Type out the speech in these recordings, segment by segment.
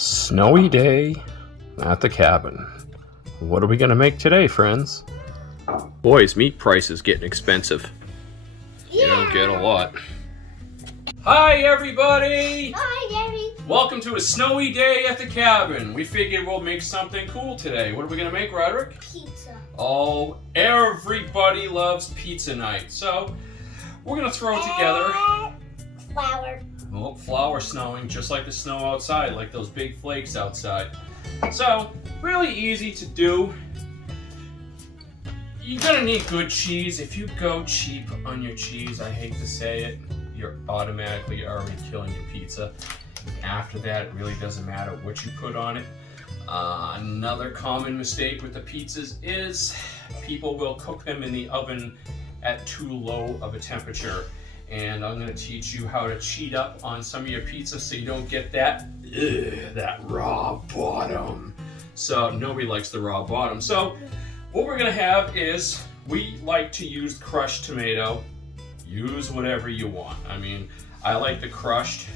Snowy day at the cabin. What are we gonna make today, friends? Boys, meat prices getting expensive. You don't get a lot. Hi everybody! Hi, Daddy. Welcome to a snowy day at the cabin. We figured we'll make something cool today. What are we gonna make, Roderick? Pizza. Oh, everybody loves pizza night. So we're gonna throw together Flour. flour snowing, just like the snow outside, like those big flakes outside. So, really easy to do. You're gonna need good cheese. If you go cheap on your cheese, I hate to say it, you're automatically already killing your pizza. After that, it really doesn't matter what you put on it. Another common mistake with the pizzas is people will cook them in the oven at too low of a temperature. And I'm going to teach you how to cheat up on some of your pizza so you don't get that raw bottom. So nobody likes the raw bottom. So what we're going to have is, we like to use crushed tomato. Use whatever you want. I mean, I like the crushed.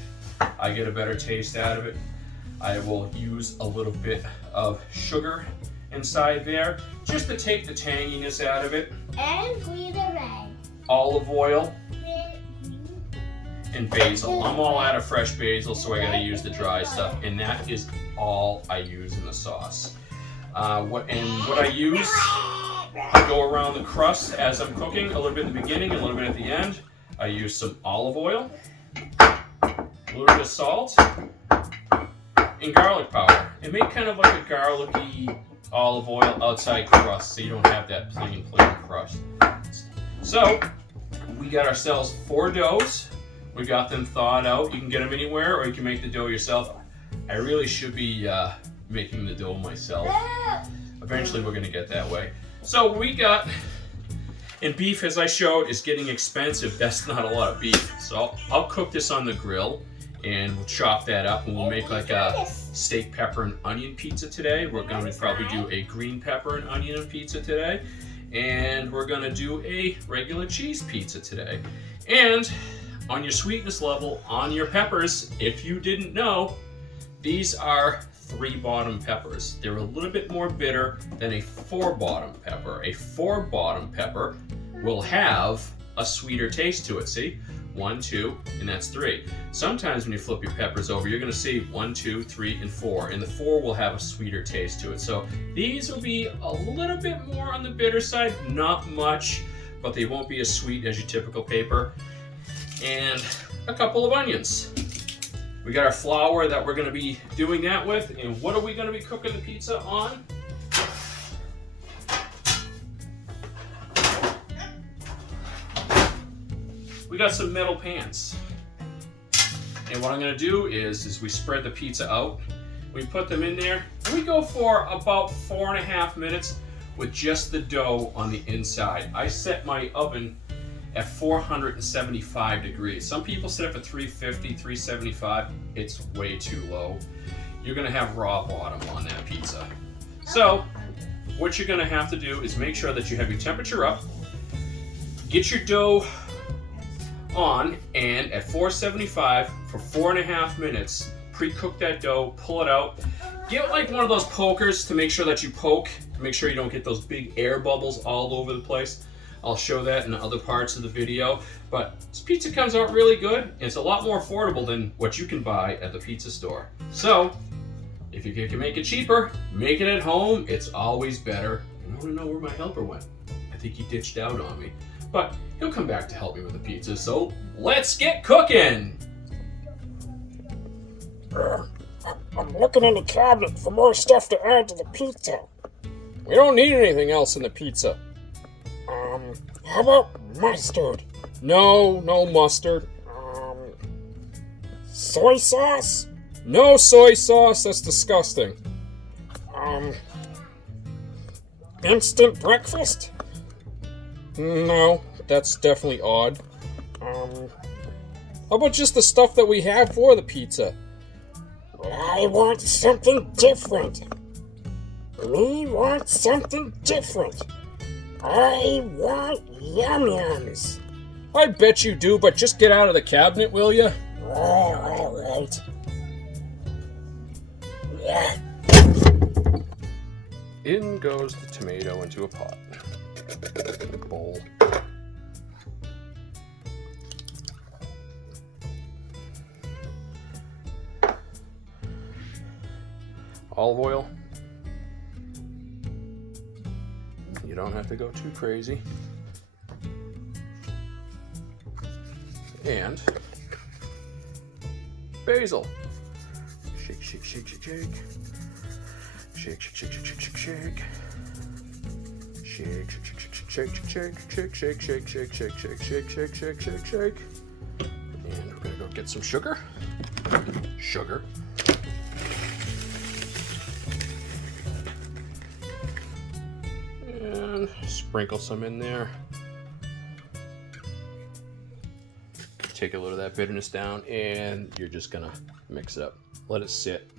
I get a better taste out of it. I will use a little bit of sugar inside there just to take the tanginess out of it. And green and red. Olive oil. Red. And basil. I'm all out of fresh basil, so I gotta use the dry stuff, and that is all I use in the sauce. What I use, I go around the crust as I'm cooking, a little bit at the beginning, a little bit at the end. I use some olive oil, a little bit of salt, and garlic powder. And make kind of like a garlicky olive oil outside crust, so you don't have that plain crust. So we got ourselves 4 doughs. We got them thawed out. You can get them anywhere, or you can make the dough yourself. I really should be making the dough myself. Eventually we're gonna get that way. So we got, and beef, as I showed, is getting expensive. That's not a lot of beef. So I'll cook this on the grill, and we'll chop that up, and we'll make like a steak, pepper, and onion pizza today. We're gonna probably do a green pepper and onion pizza today. And we're gonna do a regular cheese pizza today. And on your sweetness level, on your peppers, if you didn't know, these are 3-bottom peppers. They're a little bit more bitter than a 4-bottom pepper. A 4-bottom pepper will have a sweeter taste to it. See? 1, 2, and that's 3. Sometimes when you flip your peppers over, you're gonna see 1, 2, 3, and 4, and the 4 will have a sweeter taste to it. So these will be a little bit more on the bitter side, not much, but they won't be as sweet as your typical pepper. And a couple of onions. We got our flour that we're gonna be doing that with, and what are we gonna be cooking the pizza on? We got some metal pans. And what I'm gonna do is we spread the pizza out, we put them in there, and we go for about 4.5 minutes with just the dough on the inside. I set my oven at 475 degrees. Some people set it at 350, 375. It's way too low. You're gonna have raw bottom on that pizza. So, what you're gonna have to do is make sure that you have your temperature up, get your dough on, and at 475 for 4.5 minutes, pre-cook that dough, pull it out. Get like one of those pokers to make sure that you poke, to make sure you don't get those big air bubbles all over the place. I'll show that in other parts of the video, but this pizza comes out really good, and it's a lot more affordable than what you can buy at the pizza store. So, if you can make it cheaper, make it at home. It's always better. I don't know where my helper went. I think he ditched out on me, but he'll come back to help me with the pizza, so let's get cooking! I'm looking in the cabinet for more stuff to add to the pizza. We don't need anything else in the pizza. How about mustard? No mustard. Soy sauce? No soy sauce, that's disgusting. Instant breakfast? No, that's definitely odd. How about just the stuff that we have for the pizza? I want something different. Me want something different. I want yum-yums. I bet you do, but just get out of the cabinet, will you? All right. In goes the tomato into a pot. A bowl. Olive oil. You don't have to go too crazy. And basil. Shake, shake, shake, shake, shake. Shake, shake, shake, shake, shake, shake, shake. Shake, shake, shake, shake, shake, shake, shake, shake, shake, shake, shake, shake, shake, shake, shake, shake. And we're gonna go get some sugar. Sugar. And sprinkle some in there. Take a little of that bitterness down, and you're just gonna mix it up. Let it sit.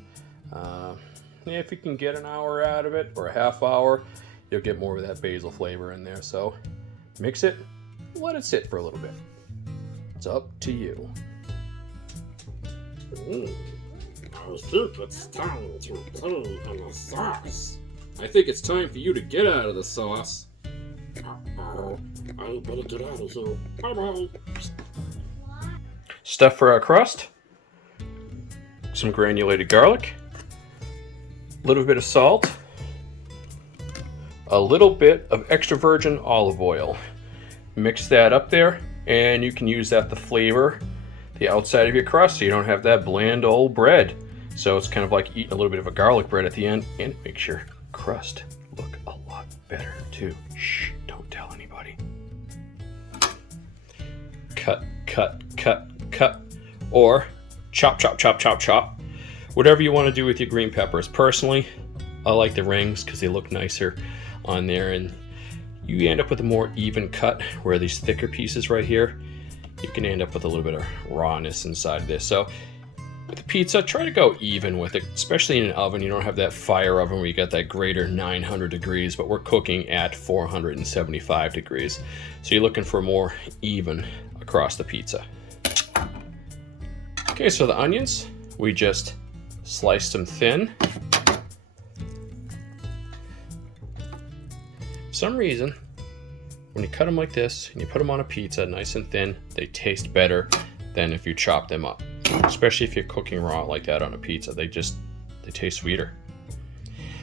If you can get an hour out of it or a half hour, you'll get more of that basil flavor in there. So mix it, let it sit for a little bit. It's up to you. I think it's time to play in the sauce. I think it's time for you to get out of the sauce. Uh-oh. I better get out of here. Bye-bye. Stuff for our crust. Some granulated garlic. A little bit of salt. A little bit of extra virgin olive oil. Mix that up there, and you can use that to flavor the outside of your crust so you don't have that bland old bread. So it's kind of like eating a little bit of a garlic bread at the end, and it makes your crust look a lot better too. Shh, don't tell anybody. Cut, cut, cut, cut. Or chop, chop, chop, chop, chop. Whatever you want to do with your green peppers. Personally, I like the rings because they look nicer on there, and you end up with a more even cut, where these thicker pieces right here, you can end up with a little bit of rawness inside of this. So with the pizza, try to go even with it, especially in an oven. You don't have that fire oven where you got that greater 900 degrees, but we're cooking at 475 degrees. So you're looking for more even across the pizza. Okay, so the onions, we just sliced them thin. For some reason, when you cut them like this and you put them on a pizza nice and thin, they taste better than if you chop them up. Especially if you're cooking raw like that on a pizza, they taste sweeter.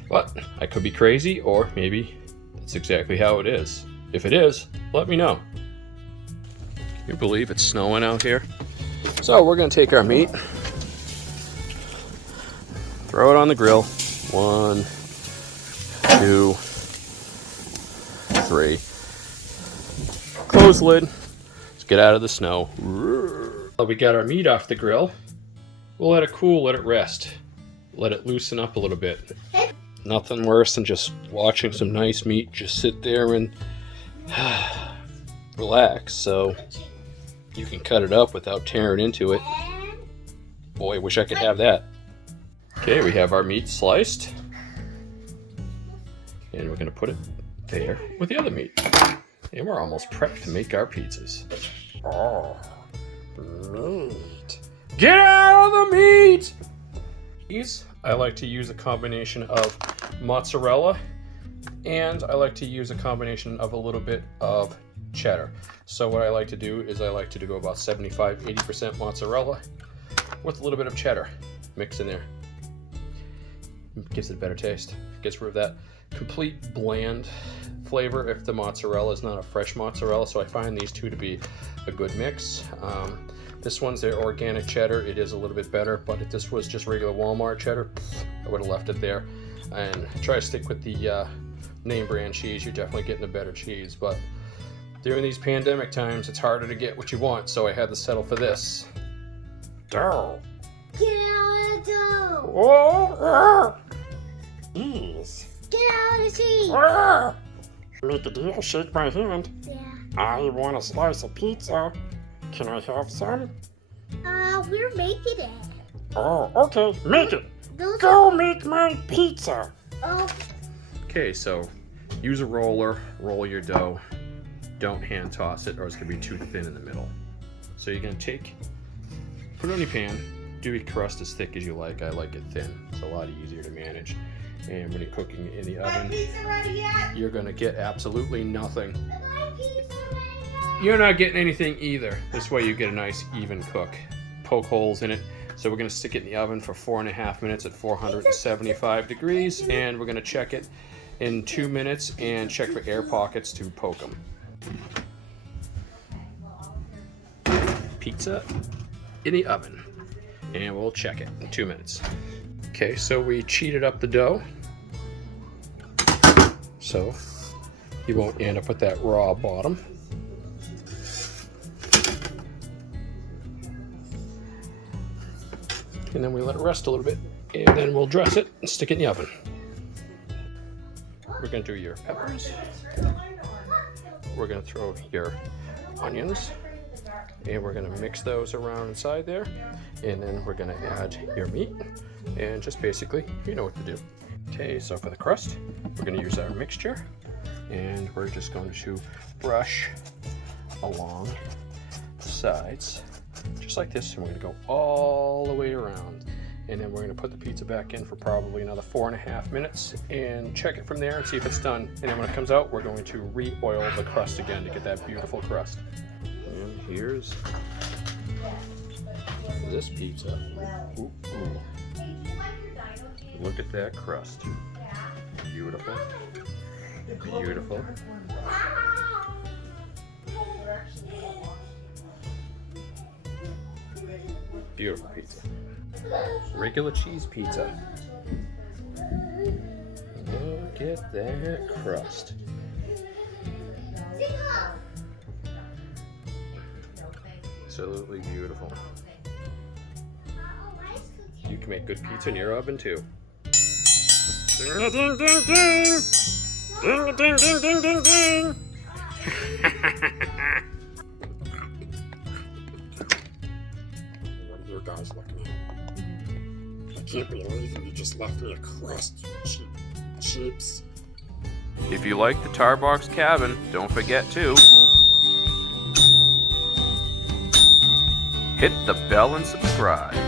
But I could be crazy, or maybe that's exactly how it is. If it is, let me know. Can you believe it's snowing out here? So we're gonna take our meat, throw it on the grill. 1, 2, 3. Close the lid. Let's get out of the snow. We got our meat off the grill. We'll let it cool, let it rest. Let it loosen up a little bit. Nothing worse than just watching some nice meat just sit there and relax. So you can cut it up without tearing into it. Boy, I wish I could have that. Okay, we have our meat sliced. And we're gonna put it there with the other meat. And we're almost prepped to make our pizzas. Oh, meat. Get out of the meat! I like to use a combination of mozzarella, and I like to use a combination of a little bit of cheddar. So what I like to do is I like to go about 75-80% mozzarella with a little bit of cheddar mixed in there. It gives it a better taste. Gets rid of that complete bland flavor if the mozzarella is not a fresh mozzarella. So I find these two to be a good mix. This one's the organic cheddar. It is a little bit better, but if this was just regular Walmart cheddar, I would have left it there. And try to stick with the name brand cheese. You're definitely getting a better cheese, but during these pandemic times, it's harder to get what you want, so I had to settle for this. Dough. Get out of the dough. Oh, cheese. Get out of the cheese. Ah. Make a deal, shake my hand. Yeah. I want a slice of pizza. Can I have some? We're making it. Oh, okay, make it. Those Go make my pizza. Oh, Okay, so use a roller, roll your dough. Don't hand toss it or it's gonna be too thin in the middle. So you're gonna put it on your pan, do your crust as thick as you like. I like it thin. It's a lot easier to manage. And when you're cooking in the oven, you're going to get absolutely nothing. You're not getting anything either. This way you get a nice even cook. Poke holes in it. So we're going to stick it in the oven for 4.5 minutes at 475 degrees, and we're going to check it in 2 minutes and check for air pockets to poke them. Pizza in the oven, and we'll check it in 2 minutes. Okay, so we cheated up the dough, so you won't end up with that raw bottom. And then we let it rest a little bit, and then we'll dress it and stick it in the oven. We're gonna do your peppers. We're gonna throw your onions, and we're gonna mix those around inside there. And then we're gonna add your meat, and just basically, you know what to do. Okay, so for the crust, we're gonna use our mixture, and we're just going to brush along the sides, just like this, and we're gonna go all the way around. And then we're gonna put the pizza back in for probably another 4.5 minutes and check it from there and see if it's done. And then when it comes out, we're going to re-oil the crust again to get that beautiful crust. And here's this pizza. Ooh, ooh. Look at that crust. Beautiful. Beautiful. Beautiful pizza. Regular cheese pizza. Look at that crust. Absolutely beautiful. You can make good pizza in your oven too. Ding ding ding ding! Ding ding ding ding ding ding! What are you guys looking at? I can't believe you just left me a crust, you cheaps. If you like the Tarbox Cabin, don't forget to hit the bell and subscribe.